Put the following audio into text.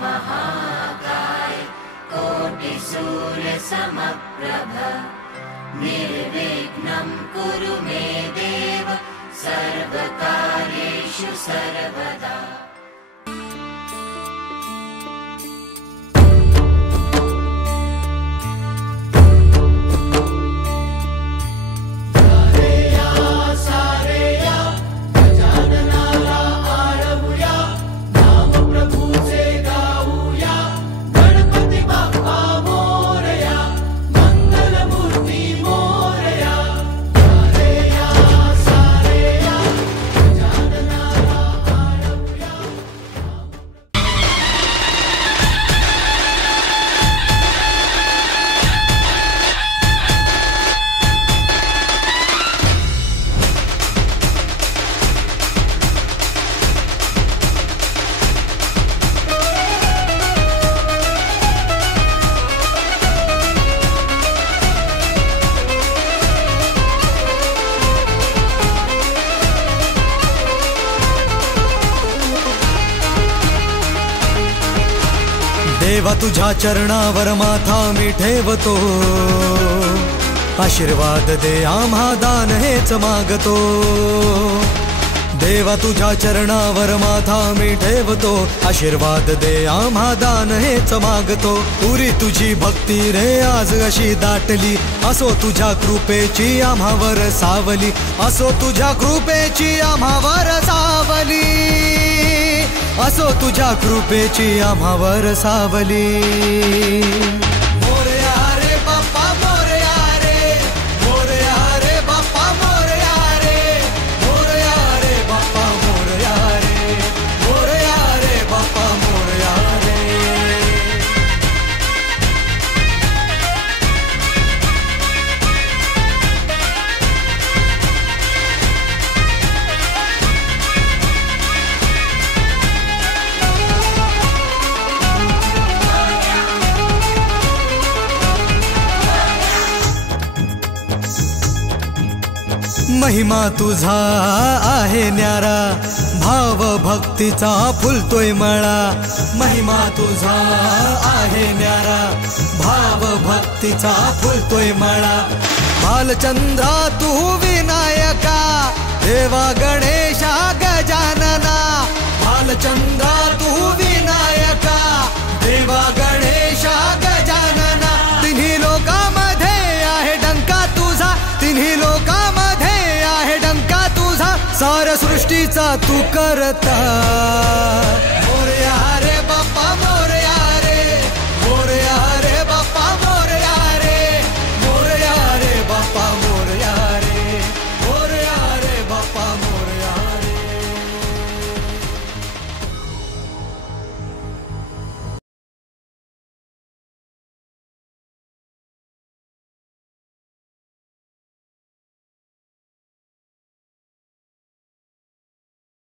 महाकाय कोटिसूर्यसमप्रभ निर्विघ्नं कुरु मे देव सर्वकार्येषु सर्वदा। देवा तुझ्या चरणावर माथा मी ठेवतो, आशीर्वाद दे आम्हा दान हेच मागतो। देवा तुझ्या चरणावर माथा मी ठेवतो, आशीर्वाद दे आम्हा दान हेच मागतो। पुरी तुझी भक्ती रे आज अशी दाटली, असो तुझ्या कृपेची आम्हावर सावली, असो तुझ्या कृपेची आम्हावर सावली, असो तुझ्या कृपेची आम्हावर सावली। मोरया रे बाप्पा मोरया रे, मोरया रे बाप्पा मोरया रे, मोरया रे बाप्पा मोरया रे, मोरया रे बाप्पा मोरया रे। महिमा तुझा आहे न्यारा, भाव भक्तीचा फुलतोय मळा। महिमा तुझा आहे न्यारा, भाव भक्तीचा फुलतोय मळा। बालचंद्रा तू विनायका, देवा गणेशा गजानना। बालचंद्रा तू विनायका, देवा गणेशा गजानना। तिन्ही लोकांमध्ये आहे डंका तुझा, तिन्ही लोकांमध्ये आहे डंका तुझा। साऱ्या सृष्टीचा तू करता